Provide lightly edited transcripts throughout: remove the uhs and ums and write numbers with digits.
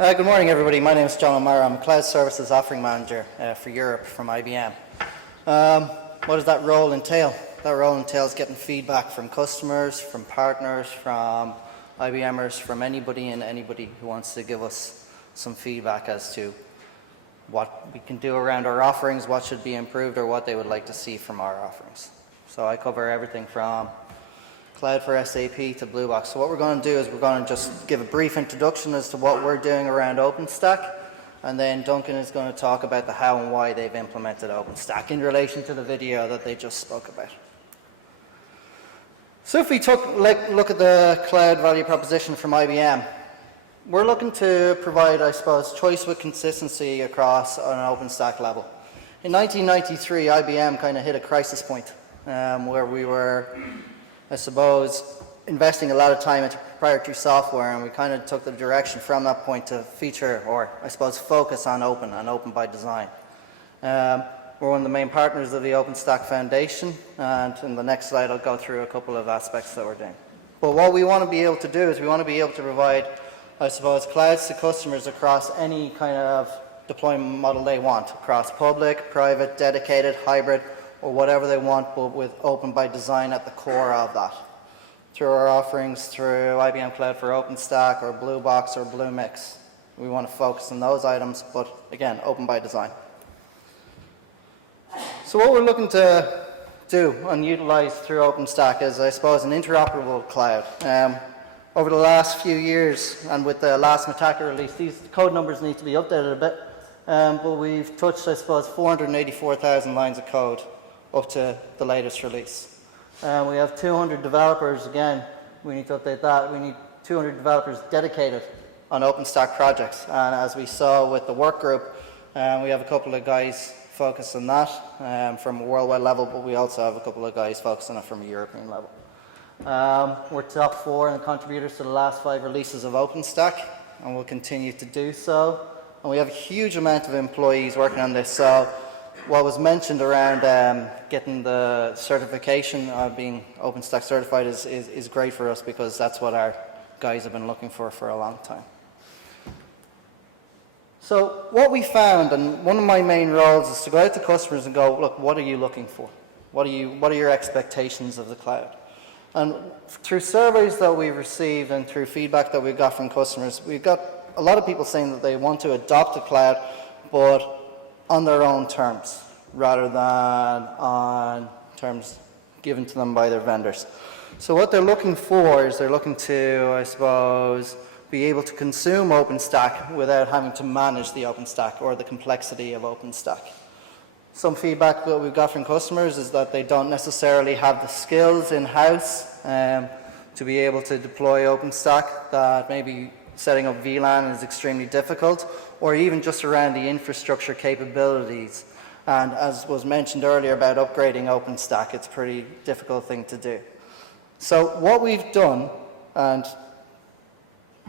Good morning, everybody. My name is John O'Mara. I'm a Cloud Services Offering Manager for Europe from IBM. What does that role entail? That role entails getting feedback from customers, from partners, from IBMers, from anybody and anybody who wants to give us some feedback as to what we can do around our offerings, what should be improved, or what they would like to see from our offerings. So I cover everything from Cloud for SAP to Blue Box. So what we're going to do is we're going to just give a brief introduction as to what we're doing around OpenStack, and then Duncan is going to talk about the how and why they've implemented OpenStack in relation to the video that they just spoke about. So if we look at the cloud value proposition from IBM, we're looking to provide, I suppose, choice with consistency across an OpenStack level. In 1993, IBM kind of hit a crisis point where we were, I suppose, investing a lot of time into proprietary software, and we kind of took the direction from that point to feature, or I suppose focus on open and open by design. We're one of the main partners of the OpenStack Foundation, and in the next slide I'll go through a couple of aspects that we're doing. But what we want to be able to do is we want to be able to provide, I suppose, clouds to customers across any kind of deployment model they want, across public, private, dedicated, hybrid, or whatever they want, but with open by design at the core of that. Through our offerings, through IBM Cloud for OpenStack, or Blue Box, or Blue Mix. We want to focus on those items, but again, open by design. So what we're looking to do and utilize through OpenStack is, I suppose, an interoperable cloud. Over the last few years, and with the last Mataka release, these code numbers need to be updated a bit, but we've touched, I suppose, 484,000 lines of code up to the latest release. We have 200 developers, again, we need to update that. We need 200 developers dedicated on OpenStack projects. And as we saw with the work group, we have a couple of guys focused on that from a worldwide level, but we also have a couple of guys focused on it from a European level. We're top 4 in the contributors to the last 5 releases of OpenStack, and we'll continue to do so. And we have a huge amount of employees working on this. So what was mentioned around getting the certification of being OpenStack certified is great for us, because that's what our guys have been looking for a long time. So what we found, and one of my main roles is to go out to customers and go, look, what are you looking for? What are your expectations of the cloud? And through surveys that we've received and through feedback that we've got from customers, we've got a lot of people saying that they want to adopt the cloud, but on their own terms, rather than on terms given to them by their vendors. So what they're looking for is they're looking to, I suppose, be able to consume OpenStack without having to manage the OpenStack or the complexity of OpenStack. Some feedback that we've got from customers is that they don't necessarily have the skills in-house to be able to deploy OpenStack, that maybe setting up VLAN is extremely difficult, or even just around the infrastructure capabilities. And as was mentioned earlier about upgrading OpenStack, it's a pretty difficult thing to do. So what we've done, and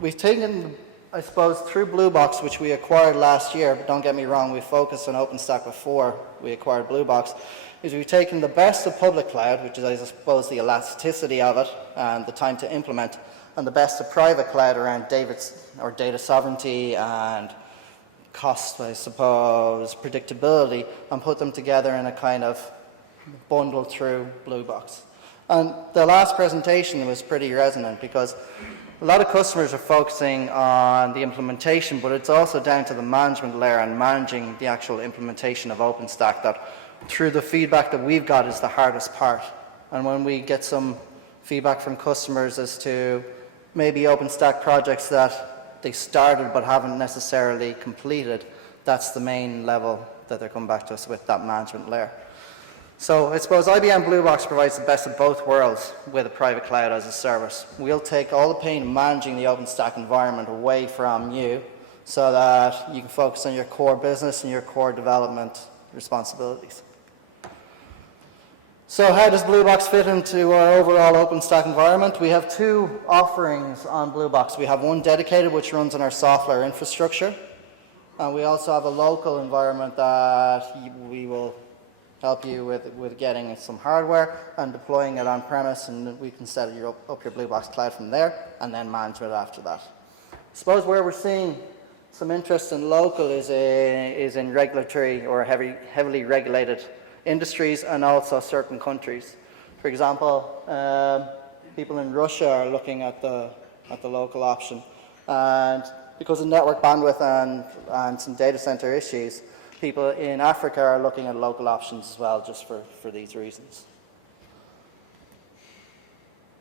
we've taken, I suppose, through Blue Box, which we acquired last year, but don't get me wrong, we focused on OpenStack before we acquired Blue Box, is we've taken the best of public cloud, which is, I suppose, the elasticity of it and the time to implement, and the best of private cloud around data sovereignty and cost, I suppose, predictability, and put them together in a kind of bundle through Blue Box. And the last presentation was pretty resonant, because a lot of customers are focusing on the implementation, but it's also down to the management layer and managing the actual implementation of OpenStack that, through the feedback that we've got, is the hardest part. And when we get some feedback from customers as to maybe OpenStack projects that they started but haven't necessarily completed, that's the main level that they're coming back to us with, that management layer. So I suppose IBM Blue Box provides the best of both worlds with a private cloud as a service. We'll take all the pain of managing the OpenStack environment away from you so that you can focus on your core business and your core development responsibilities. So how does Blue Box fit into our overall OpenStack environment? We have 2 offerings on Blue Box. We have one dedicated, which runs on our software infrastructure. And we also have a local environment that we will help you with getting some hardware and deploying it on premise, and we can set up your Blue Box cloud from there and then manage it after that. I suppose where we're seeing some interest in local is in regulatory or heavily regulated industries and also certain countries. For example, people in Russia are looking at the local option, and because of network bandwidth and some data center issues, people in Africa are looking at local options as well, just for these reasons.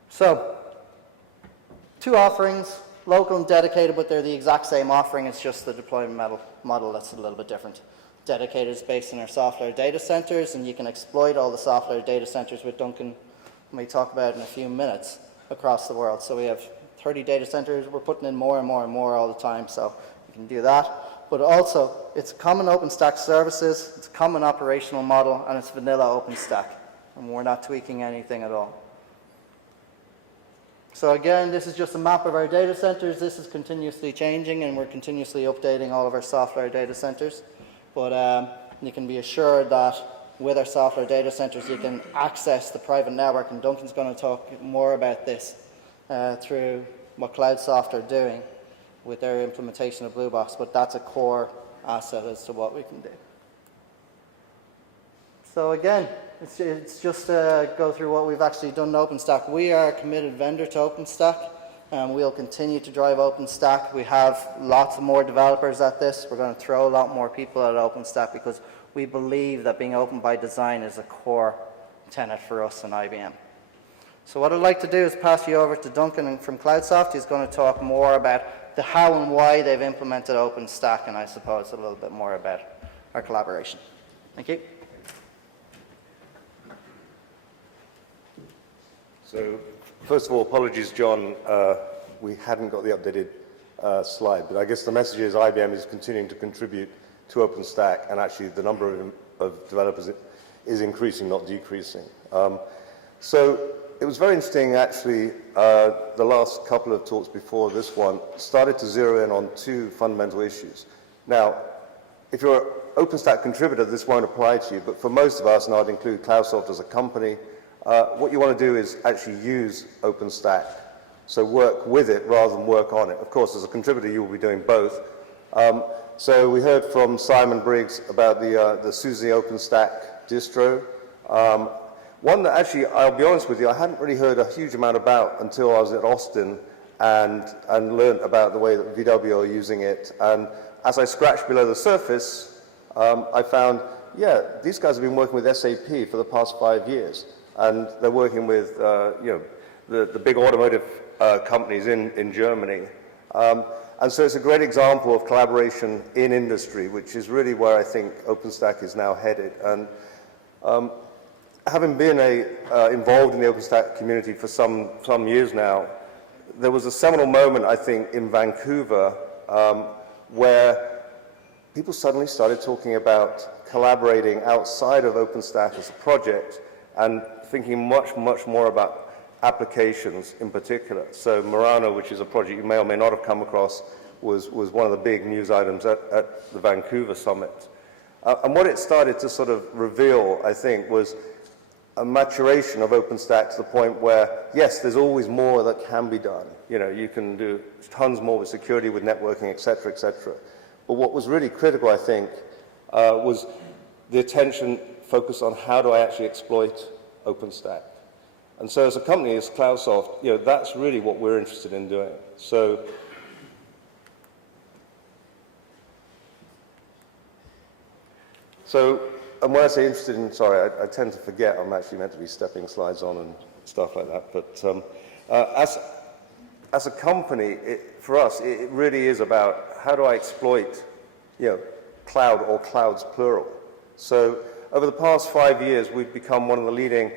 So, two offerings, local and dedicated, but they're the exact same offering. It's just the deployment model that's a little bit different. Dedicated is based on our software data centers, and you can exploit all the software data centers with Duncan, we talk about in a few minutes, across the world. So we have 30 data centers. We're putting in more and more and more all the time, so you can do that. But also, it's common OpenStack services, it's a common operational model, and it's vanilla OpenStack. And we're not tweaking anything at all. So again, this is just a map of our data centers. This is continuously changing, and we're continuously updating all of our software data centers. But you can be assured that with our software data centers, you can access the private network, and Duncan's going to talk more about this through what Cloudsoft are doing with their implementation of Blue Box, but that's a core asset as to what we can do. So again, it's just to go through what we've actually done in OpenStack. We are a committed vendor to OpenStack, and we'll continue to drive OpenStack. We have lots of more developers at this. We're going to throw a lot more people at OpenStack because we believe that being open by design is a core tenet for us in IBM. So what I'd like to do is pass you over to Duncan from Cloudsoft. He's going to talk more about the how and why they've implemented OpenStack, and I suppose a little bit more about our collaboration. Thank you. So, first of all, apologies, John. We hadn't got the updated slide, but I guess the message is IBM is continuing to contribute to OpenStack, and actually the number of developers is increasing, not decreasing. So it was very interesting, actually, the last couple of talks before this one started to zero in on two fundamental issues. Now, if you're an OpenStack contributor, this won't apply to you, but for most of us, and I'd include Cloudsoft as a company, what you want to do is actually use OpenStack, so work with it rather than work on it. Of course, as a contributor, you will be doing both. So we heard from Simon Briggs about the SUSE OpenStack distro. One that actually, I'll be honest with you, I hadn't really heard a huge amount about until I was at Austin and learned about the way that VW are using it. And as I scratched below the surface, I found, yeah, these guys have been working with SAP for the past 5 years. And they're working with the big automotive companies in Germany. And so it's a great example of collaboration in industry, which is really where I think OpenStack is now headed. And having been involved in the OpenStack community for some years now, there was a seminal moment, I think, in Vancouver where people suddenly started talking about collaborating outside of OpenStack as a project and thinking much, much more about applications in particular. So Murano, which is a project you may or may not have come across, was one of the big news items at the Vancouver summit. And what it started to sort of reveal, I think, was a maturation of OpenStack to the point where, yes, there's always more that can be done. You know, you can do tons more with security, with networking, et cetera, et cetera. But what was really critical, I think, was the attention focused on how do I actually exploit OpenStack. And so as a company, as Cloudsoft, you know, that's really what we're interested in doing. So and when I say interested in, sorry, I tend to forget I'm actually meant to be stepping slides on and stuff like that. But as a company, for us, it really is about how do I exploit, you know, cloud or clouds plural. So over the past 5 years, we've become one of the leading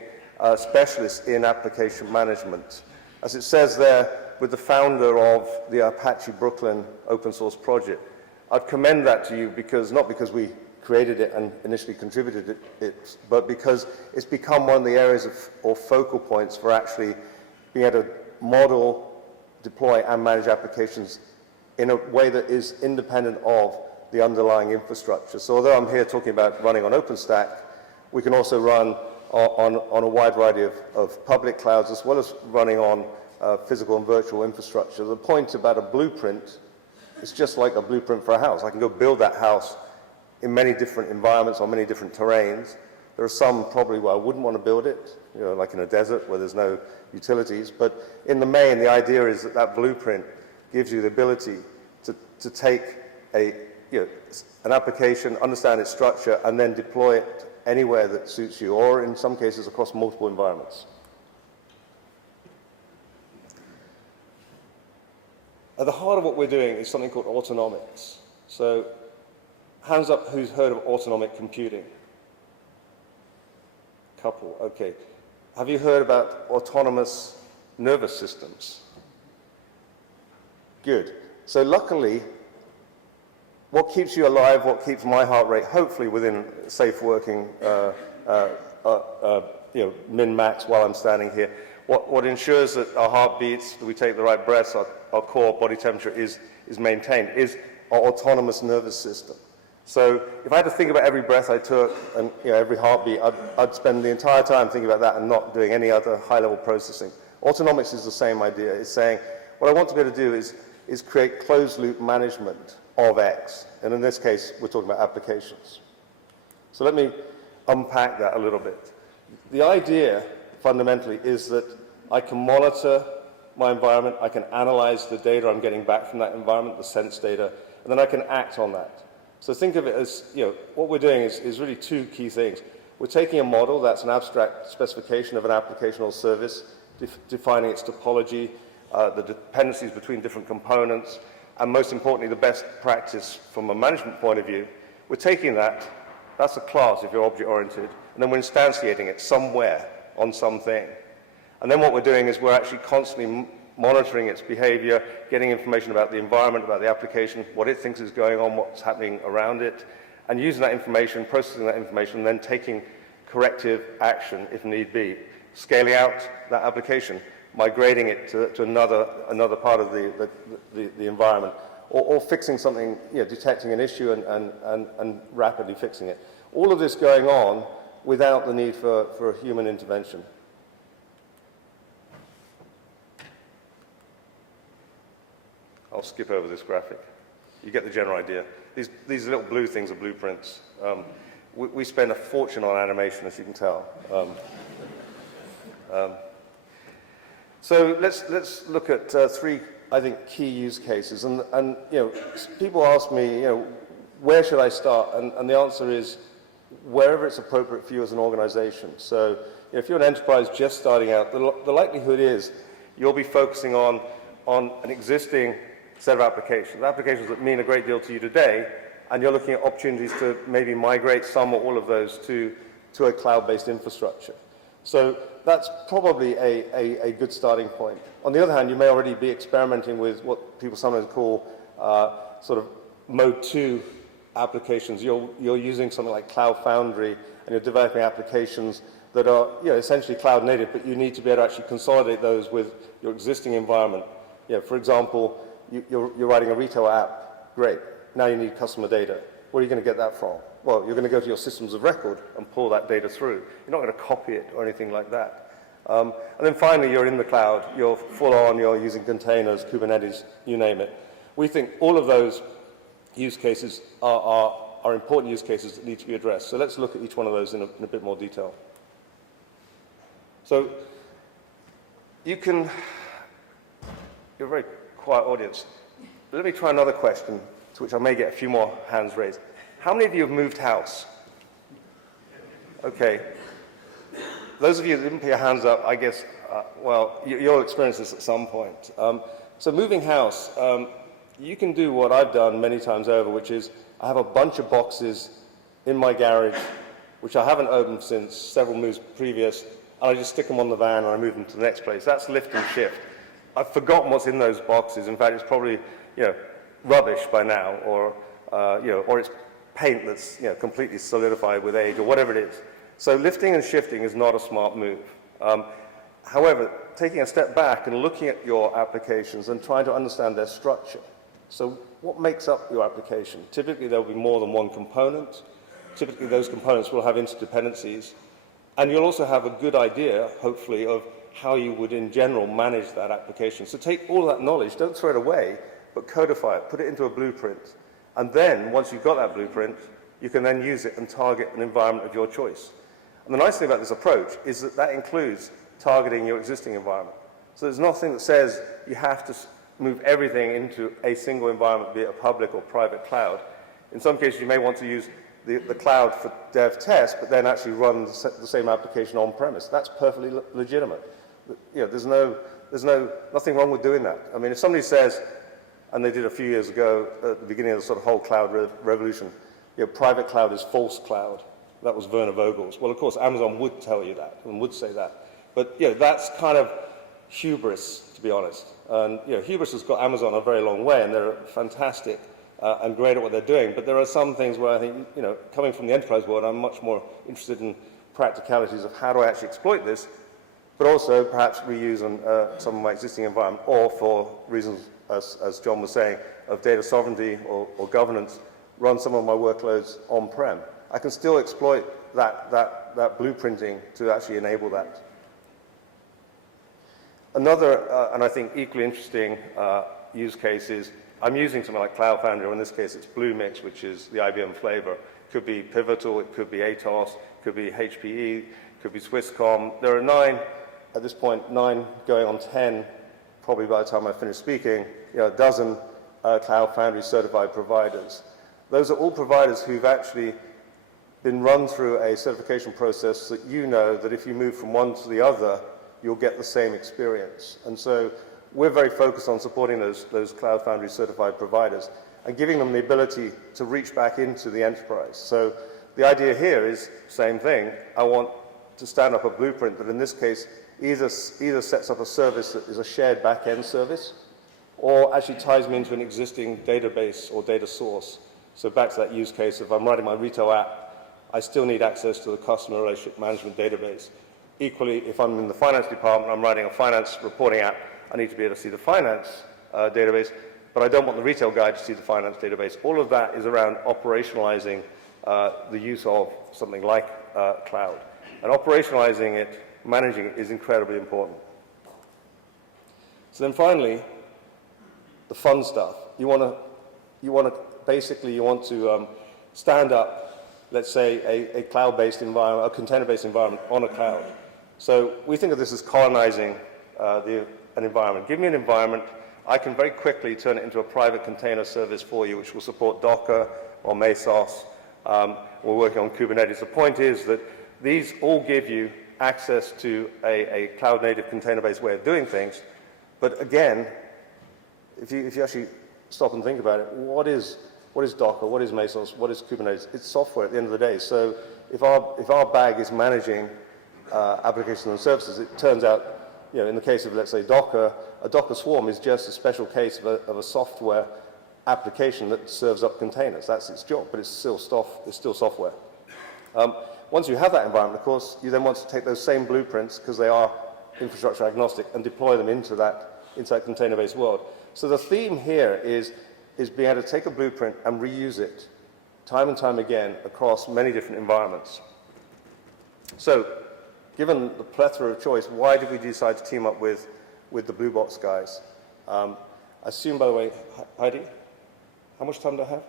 specialists in application management. As it says there, with the founder of the Apache Brooklyn open source project. I'd commend that to you because, not because we created it and initially contributed it, but because it's become one of the areas or focal points for actually being able to model, deploy, and manage applications in a way that is independent of the underlying infrastructure. So although I'm here talking about running on OpenStack, we can also run on a wide variety of public clouds as well as running on physical and virtual infrastructure. The point about a blueprint it's just like a blueprint for a house. I can go build that house in many different environments on many different terrains. There are some probably where I wouldn't want to build it, like in a desert where there's no utilities. But in the main, the idea is that that blueprint gives you the ability to take an application, understand its structure, and then deploy it anywhere that suits you, or in some cases across multiple environments. At the heart of what we're doing is something called autonomics. So, hands up who's heard of autonomic computing? Couple, okay. Have you heard about autonomous nervous systems? Good. So luckily, what keeps you alive, what keeps my heart rate hopefully within safe working min-max while I'm standing here, what ensures that our heart beats, that we take the right breaths, our core body temperature is maintained, is our autonomous nervous system. So if I had to think about every breath I took and every heartbeat, I'd spend the entire time thinking about that and not doing any other high-level processing. Autonomics is the same idea. It's saying, what I want to be able to do is create closed-loop management of X. And in this case, we're talking about applications. So let me unpack that a little bit. The idea, fundamentally, is that I can monitor my environment, I can analyze the data I'm getting back from that environment, the sense data, and then I can act on that. So think of it as, what we're doing is really two key things. We're taking a model that's an abstract specification of an application or service, defining its topology, the dependencies between different components, and most importantly, the best practice from a management point of view. We're taking that, that's a class if you're object-oriented, and then we're instantiating it somewhere on something. And then what we're doing is we're actually constantly monitoring its behavior, getting information about the environment, about the application, what it thinks is going on, what's happening around it, and using that information, processing that information, and then taking corrective action if need be, scaling out that application, migrating it to another part of the environment, or fixing something, detecting an issue and rapidly fixing it. All of this going on without the need for a human intervention. I'll skip over this graphic. You get the general idea. These little blue things are blueprints. We spend a fortune on animation, as you can tell. So let's look at three, I think, key use cases. And people ask me, where should I start? And the answer is wherever it's appropriate for you as an organization. So if you're an enterprise just starting out, the likelihood is you'll be focusing on an existing set of applications that mean a great deal to you today, and you're looking at opportunities to maybe migrate some or all of those to a cloud-based infrastructure. So that's probably a good starting point. On the other hand, you may already be experimenting with what people sometimes call sort of mode 2 applications. You're using something like Cloud Foundry, and you're developing applications that are essentially cloud native, but you need to be able to actually consolidate those with your existing environment. For example, you're writing a retail app. Great. Now you need customer data. Where are you going to get that from? Well, you're going to go to your systems of record and pull that data through. You're not going to copy it or anything like that. And then finally, you're in the cloud. You're full on. You're using containers, Kubernetes, you name it. We think all of those use cases are important use cases that need to be addressed. So let's look at each one of those in a bit more detail. So you're a very quiet audience. Let me try another question, to which I may get a few more hands raised. How many of you have moved house? Okay. Those of you that didn't put your hands up, I guess, you'll experience this at some point. So moving house, you can do what I've done many times over, which is I have a bunch of boxes in my garage, which I haven't opened since several moves previous, and I just stick them on the van and I move them to the next place. That's lift and shift. I've forgotten what's in those boxes. In fact, it's probably, rubbish by now, or it's paint that's, completely solidified with age, or whatever it is. So lifting and shifting is not a smart move. However, taking a step back and looking at your applications and trying to understand their structure. So what makes up your application? Typically, there will be more than one component. Typically, those components will have interdependencies. And you'll also have a good idea, hopefully, of how you would, in general, manage that application. So take all that knowledge, don't throw it away, but codify it, put it into a blueprint. And then, once you've got that blueprint, you can then use it and target an environment of your choice. And the nice thing about this approach is that that includes targeting your existing environment. So there's nothing that says you have to move everything into a single environment, be it a public or private cloud. In some cases, you may want to use the cloud for dev test, but then actually run the same application on-premise. That's perfectly legitimate. There's nothing wrong with doing that. I mean, if somebody says, and they did a few years ago at the beginning of the sort of whole cloud revolution, private cloud is false cloud. That was Werner Vogel's. Well, of course, Amazon would tell you that and would say that. But that's kind of hubris, to be honest. And hubris has got Amazon a very long way, and they're fantastic and great at what they're doing. But there are some things where I think, coming from the enterprise world, I'm much more interested in practicalities of how do I actually exploit this, but also perhaps reuse some of my existing environment, or for reasons, as John was saying, of data sovereignty or governance, run some of my workloads on-prem. I can still exploit that blueprinting to actually enable that. Another, and I think equally interesting use case is, I'm using something like Cloud Foundry, or in this case it's Bluemix, which is the IBM flavor. It could be Pivotal, it could be Atos, it could be HPE, it could be Swisscom. There are 9, at this point, 9 going on 10, probably by the time I finish speaking, a dozen Cloud Foundry certified providers. Those are all providers who've actually been run through a certification process that that if you move from one to the other, you'll get the same experience. And so we're very focused on supporting those Cloud Foundry certified providers and giving them the ability to reach back into the enterprise. So the idea here is same thing. I want to stand up a blueprint that in this case either sets up a service that is a shared back-end service or actually ties me into an existing database or data source. So back to that use case, if I'm writing my retail app, I still need access to the customer relationship management database. Equally, if I'm in the finance department, I'm writing a finance reporting app, I need to be able to see the finance database, but I don't want the retail guy to see the finance database. All of that is around operationalizing the use of something like cloud. And operationalizing it, managing it, is incredibly important. So then finally, the fun stuff. You want to stand up, let's say, a cloud-based environment, a container-based environment on a cloud. So we think of this as colonizing an environment. Give me an environment, I can very quickly turn it into a private container service for you, which will support Docker or Mesos. We're working on Kubernetes. The point is that these all give you access to a cloud-native container-based way of doing things. But again, if you actually stop and think about it, what is Docker? What is Mesos? What is Kubernetes? It's software at the end of the day. So if our bag is managing applications and services, it turns out, in the case of, let's say, Docker, a Docker swarm is just a special case of a software application that serves up containers. That's its job, but it's still software. Once you have that environment, of course, you then want to take those same blueprints, because they are infrastructure agnostic, and deploy them into that container-based world. So the theme here is being able to take a blueprint and reuse it time and time again across many different environments. So, given the plethora of choice, why did we decide to team up with the Blue Box guys? I assume, by the way, Heidi, how much time do I have?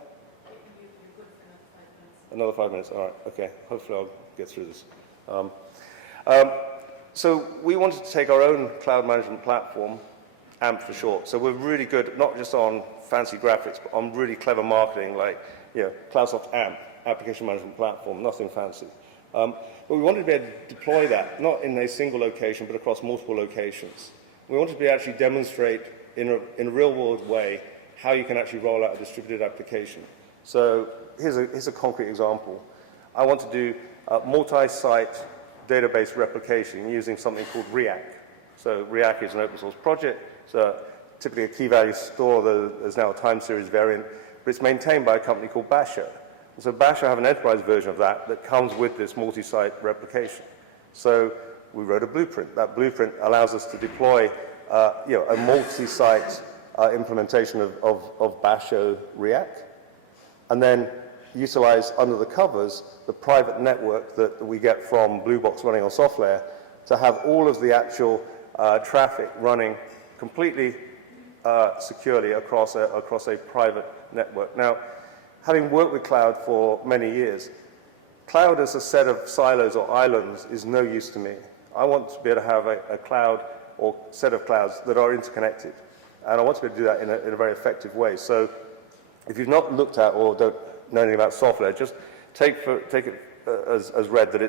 Another 5 minutes, all right, okay. Hopefully I'll get through this. So we wanted to take our own cloud management platform, AMP for short. So we're really good, not just on fancy graphics, but on really clever marketing, like Cloudsoft AMP, Application Management Platform, nothing fancy. But we wanted to be able to deploy that, not in a single location, but across multiple locations. We wanted to be able to actually demonstrate in a real-world way how you can actually roll out a distributed application. So here's a concrete example. I want to do multi-site database replication using something called REAC. So REAC is an open source project. So typically a key value store. There's now a time series variant, but it's maintained by a company called Basho. So Basho have an enterprise version of that comes with this multi-site replication. So we wrote a blueprint. That blueprint allows us to deploy a multi-site implementation of Basho REAC, and then utilize under the covers the private network that we get from Blue Box running on SoftLayer to have all of the actual traffic running completely securely across a private network. Now, having worked with cloud for many years, cloud as a set of silos or islands is no use to me. I want to be able to have a cloud or set of clouds that are interconnected. And I want to be able to do that in a very effective way. So if you've not looked at or don't know anything about software, just take it as read that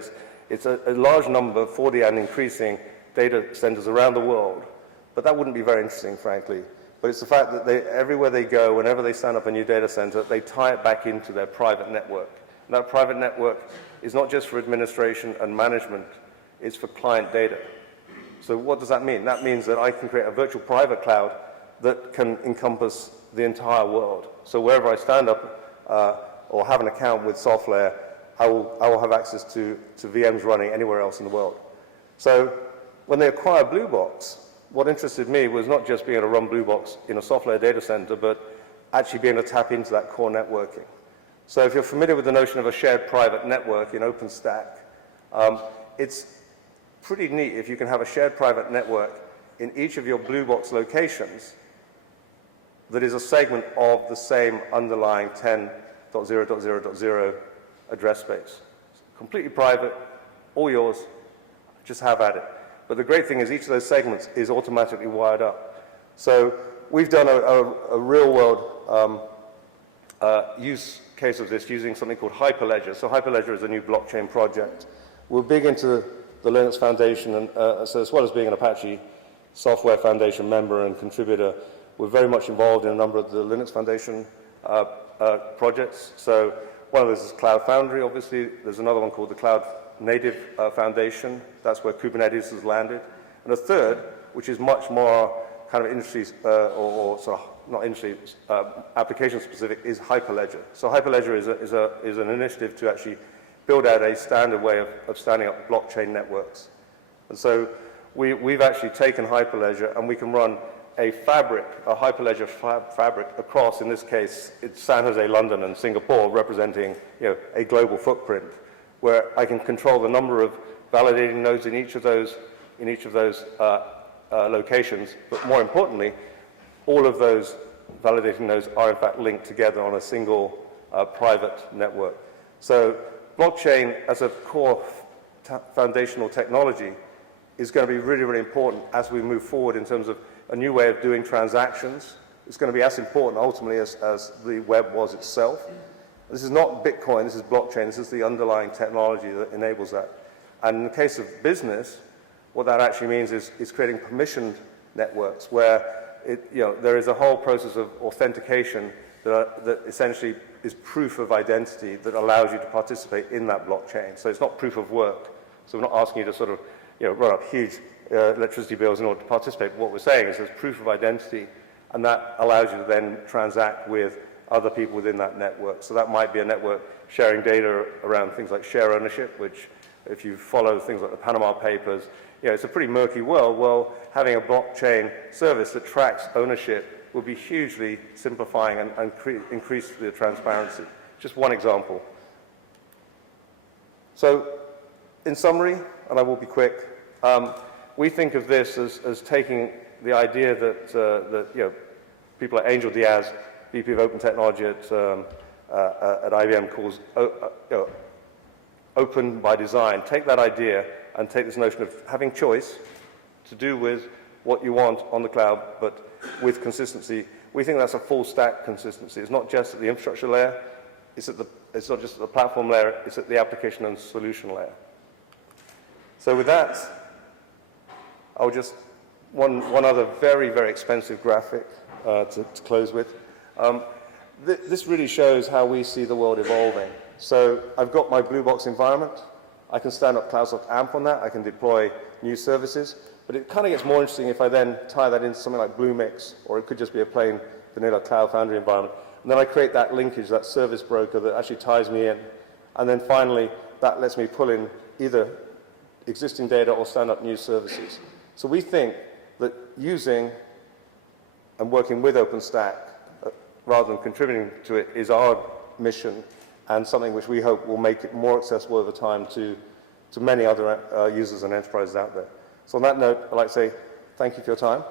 it's a large number, 40 and increasing, data centers around the world. But that wouldn't be very interesting, frankly. But it's the fact that everywhere they go, whenever they stand up a new data center, they tie it back into their private network. And that private network is not just for administration and management, it's for client data. So what does that mean? That means that I can create a virtual private cloud that can encompass the entire world. So wherever I stand up or have an account with software, I will have access to VMs running anywhere else in the world. So when they acquired Blue Box, what interested me was not just being able to run Blue Box in a software data center, but actually being able to tap into that core networking. So if you're familiar with the notion of a shared private network in OpenStack, it's pretty neat if you can have a shared private network in each of your Blue Box locations that is a segment of the same underlying 10.0.0.0 address space. Completely private, all yours, just have at it. But the great thing is each of those segments is automatically wired up. So we've done a real-world use case of this using something called Hyperledger. So Hyperledger is a new blockchain project. We're big into the Linux Foundation, and so as well as being an Apache Software Foundation member and contributor, we're very much involved in a number of the Linux Foundation projects. So one of those is Cloud Foundry, obviously. There's another one called the Cloud Native Foundation. That's where Kubernetes has landed. And a third, which is much more kind of industry or sort of not industry application specific, is Hyperledger. So Hyperledger is an initiative to actually build out a standard way of standing up blockchain networks. And so we've actually taken Hyperledger and we can run a fabric, a Hyperledger fabric across, in this case, it's San Jose, London, and Singapore, representing a global footprint, where I can control the number of validating nodes in each of those locations. But more importantly, all of those validating nodes are in fact linked together on a single private network. So blockchain as a core foundational technology is going to be really, really important as we move forward in terms of a new way of doing transactions. It's going to be as important ultimately as the web was itself. This is not Bitcoin, this is blockchain, this is the underlying technology that enables that. And in the case of business, what that actually means is creating permissioned networks where there is a whole process of authentication that essentially is proof of identity that allows you to participate in that blockchain. So it's not proof of work. So we're not asking you to sort of run up huge electricity bills in order to participate. What we're saying is there's proof of identity, and that allows you to then transact with other people within that network. So that might be a network sharing data around things like share ownership, which if you follow things like the Panama Papers, it's a pretty murky world. Well, having a blockchain service that tracks ownership will be hugely simplifying and increase the transparency. Just one example. So in summary, and I will be quick, we think of this as taking the idea that people like Angel Diaz, VP of Open Technology at IBM, calls open by design. Take that idea and take this notion of having choice to do with what you want on the cloud, but with consistency. We think that's a full stack consistency. It's not just at the infrastructure layer, it's not just at the platform layer, it's at the application and solution layer. So with that, I'll just, one other very, very expensive graphic to close with. This really shows how we see the world evolving. So I've got my Blue Box environment. I can stand up Cloudsoft AMP on that. I can deploy new services. But it kind of gets more interesting if I then tie that into something like Bluemix, or it could just be a plain vanilla Cloud Foundry environment. And then I create that linkage, that service broker that actually ties me in. And then finally, that lets me pull in either existing data or stand up new services. So we think that using and working with OpenStack rather than contributing to it is our mission, and something which we hope will make it more accessible over time to many other users and enterprises out there. So on that note, I'd like to say thank you for your time.